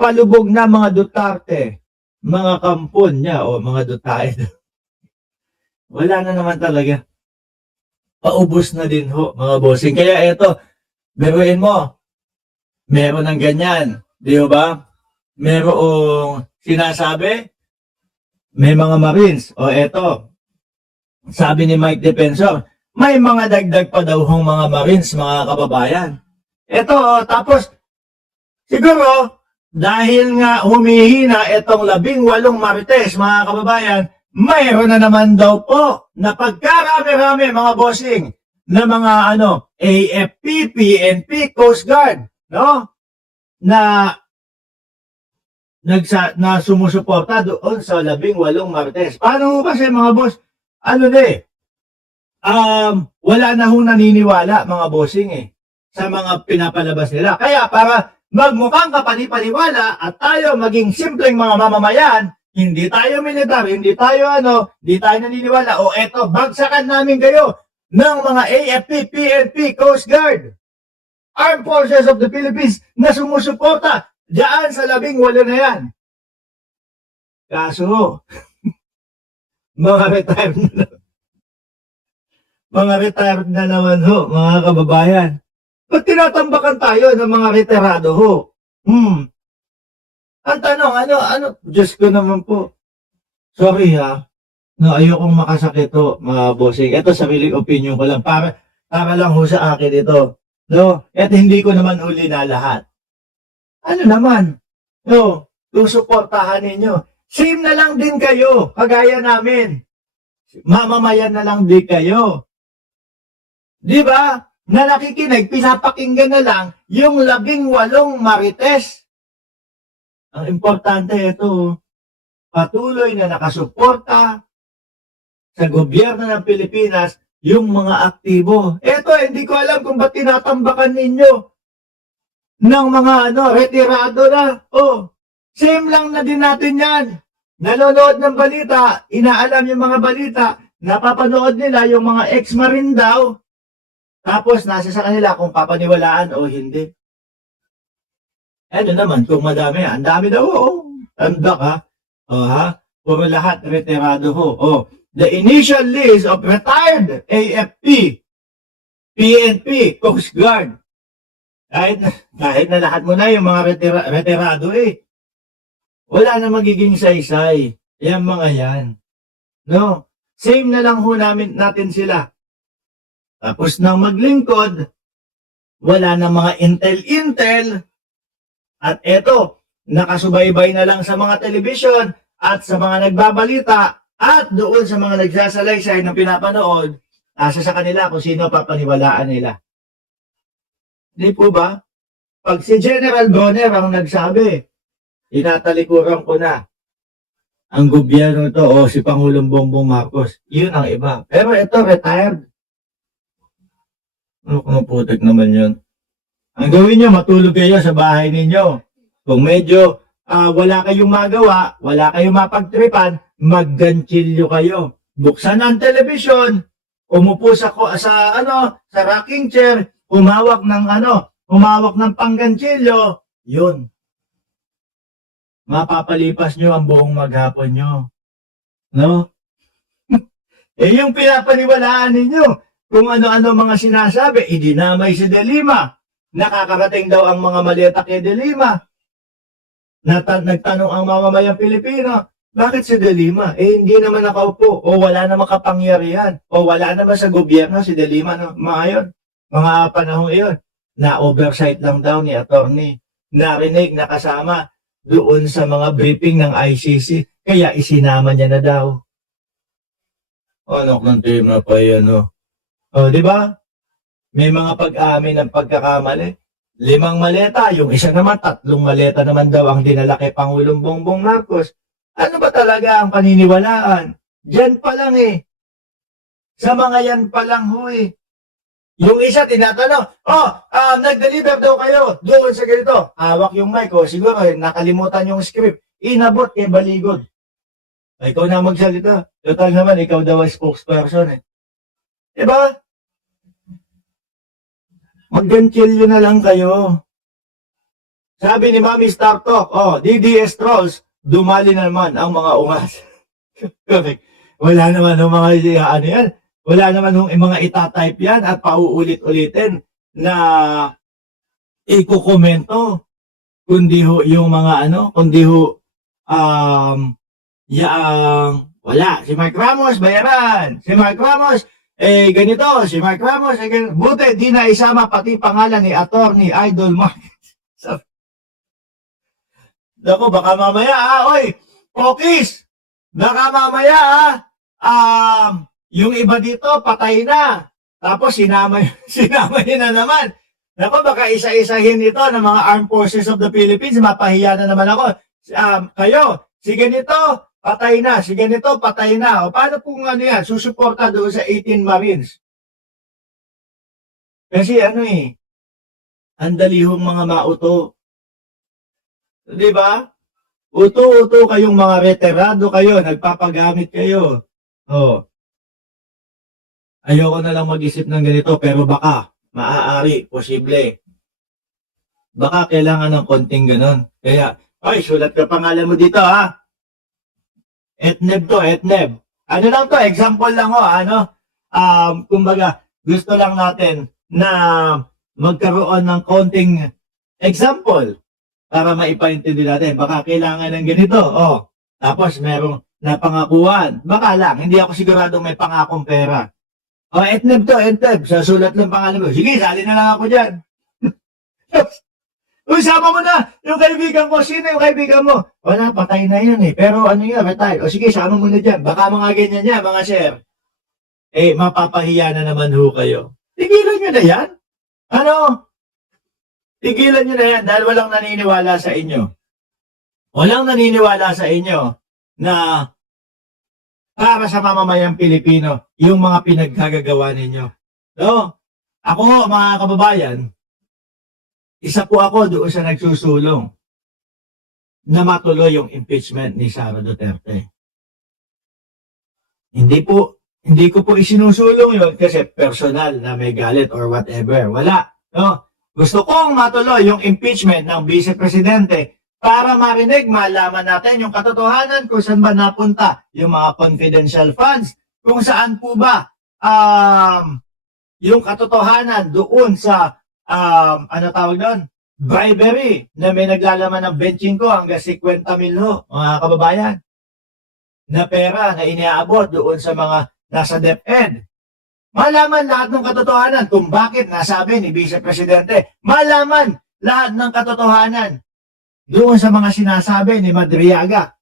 palubog na mga Duterte, mga kampon niya o mga Duterte. Wala na naman talaga. Paubos na din ho, mga bossing. Kaya eto, biruin mo, meron ng ganyan, di ba? Merong sinasabi, may mga Marines. O eto, sabi ni Mike Defensor, may mga dagdag pa daw hong mga Marines, mga kababayan. Eto, tapos, siguro, dahil nga humihina itong 18 Marites, mga kababayan, mayroon na naman daw po na pagkarami-rami, mga bossing, na mga AFP, PNP, Coast Guard, no? Na sumusuporta doon sa 18 Marites. Paano kasi, mga boss? Wala na hong naniniwala, mga bossing sa mga pinapalabas nila. Kaya para magmukhang kapanipaniwala at tayo maging simpleng mga mamamayan, hindi tayo militar, hindi tayo naniniwala, o eto, bagsakan namin kayo ng mga AFP, PNP, Coast Guard, Armed Forces of the Philippines na sumusuporta diyan sa 18 na yan. Kaso, mga retired na naman ho, mga kababayan. Ba't tinatambakan tayo ng mga retirado ho? Ang tanong, Diyos ko naman po. Sorry ayokong makasakit ho, mga bossing. Ito, sariling opinion ko lang. Para lang ho sa akin ito. No? At hindi ko naman uli na lahat. Ano naman? No, susuportahan ninyo. Same na lang din kayo, kagaya namin. Mamamayan na lang din kayo. Di ba? Na nakikinig, pinapakinggan na lang yung 18 Marites. Ang importante ito, patuloy na nakasuporta sa gobyerno ng Pilipinas yung mga aktibo. Ito, hindi ko alam kung ba't tinatambakan ninyo ng mga retirado na. Same lang na din natin yan. Nanonood ng balita, inaalam yung mga balita, napapanood nila yung mga ex-marine daw, tapos nasa sa kanila kung papaniwalaan o hindi. Ano naman, kung madami, ang dami daw, tandak puro lahat retirado ho. The initial list of retired AFP, PNP, Coast Guard, kahit na lahat mo na yung mga retirado wala na magiging saysay. Yan mga yan. No? Same na lang ho natin sila. Tapos nang maglingkod, wala na mga intel-intel, at eto, nakasubaybay na lang sa mga telebisyon at sa mga nagbabalita at doon sa mga nagsasalaysay ng pinapanood, nasa sa kanila kung sino papaniwalaan nila. Di po ba? Pag si General Bonner ang nagsabi, inatalikuran ko na ang gobyerno to o si Pangulong Bongbong Marcos, yun ang iba. Pero ito, retired. Kung putik naman yun. Ang gawin nyo, matulog kayo sa bahay ninyo. Kung medyo wala kayong magawa, wala kayong mapagtripan, magganchilyo kayo. Buksan ang telebisyon, umupo sa rocking chair, humawak ng pangganchilyo, yun. Mapapalipas nyo ang buong maghapon nyo. No? Yung pinapaniwalaan ninyo, kung ano-ano mga sinasabi, idinamay si De Lima. Nakakarating daw ang mga maleta kay De Lima. Nagtanong ang mamamayang Pilipino, bakit si De Lima? Hindi naman nakaupo, o wala naman kapangyarihan, o wala naman sa gobyerno si De Lima. No? Mga panahong iyon, na-oversight lang daw ni attorney. Narinig, nakasama doon sa mga briefing ng ICC, kaya isinama niya na daw. Kung tema pa yan, di ba? May mga pag-amin ng pagkakamali. 5 maleta, yung isa naman, 3 maleta naman daw ang dinala kay Pangulong Bongbong Marcos. Ano ba talaga ang paniniwalaan? Diyan pa lang Sa mga yan pa lang Yung isa tinatanong, nag-deliver daw kayo doon sa ganito. Hawak yung mic, siguro nakalimutan yung script. Inabot kay Baligod. Ikaw na magsalita. Total naman, ikaw daw ang spokesperson Diba? Magganchilyo na lang kayo. Sabi ni Mami Star Talk, DDS Trolls, dumali na naman ang mga ungas. Correct. Wala naman ng mga ano yan. Wala naman ng mga itatype yan at pauulit-ulitin na ikukomento. Kundi ho yung mga kundi ho wala. Si Mark Ramos, bayaran. Si Mark Ramos, ganito. Si Mark Ramos, ganito. Buti, di na isama pati pangalan ni Attorney Idol Mark. Naku, baka mamaya, oy, Pokis, baka mamaya, yung iba dito, patay na. Tapos, sinama yun na naman. Naku, baka isa-isahin ito ng mga Armed Forces of the Philippines, mapahiya na naman ako. Kayo, si ganito, patay na. Si ganito, patay na. O, paano kung yan, susuporta doon sa 18 Marines? Kasi ang dalihong mga mauto. Di ba? Uto-uto kayong mga veterado kayo, nagpapagamit kayo. Ayoko na lang mag-isip ng ganito, pero baka, maaari, posible. Baka kailangan ng konting ganon. Kaya, sulat ka pangalan mo dito, ha? Etneb to, etneb. Ano lang to, example lang kumbaga, gusto lang natin na magkaroon ng konting example para maipaintindi natin. Baka kailangan ng ganito. Tapos merong napangakuan. Baka lang, hindi ako sigurado may pangakong pera. Etneb to, etneb. Sa sulat lang pangalan mo. Sige, sali na lang ako dyan. Usama mo na yung kaibigan mo. Sino yung kaibigan mo? Wala, patay na yun Pero retire. Sige, sama mo na dyan. Baka mga ganyan yan, mga sir. Mapapahiya na naman ho kayo. Tigilan nyo na yan. Tigilan nyo na yan dahil walang naniniwala sa inyo. Walang naniniwala sa inyo na para sa mamamayang Pilipino, yung mga pinaggagawa ninyo. So, ako, mga kababayan, isa po ako doon sa nagsusulong na matuloy yung impeachment ni Sara Duterte. Hindi ko po isinusulong yun kasi personal na may galit or whatever. Wala. Gusto kong matuloy yung impeachment ng Vice Presidente para marinig, malaman natin yung katotohanan kung saan ba napunta yung mga confidential funds, kung saan po ba yung katotohanan doon sa bribery na may naglalaman ng 25 hanggang 50 mil mga kababayan na pera na iniaabot doon sa mga nasa DepEd. Malaman lahat ng katotohanan kung bakit nasabi ni Vice Presidente. Malaman lahat ng katotohanan doon sa mga sinasabi ni Madriaga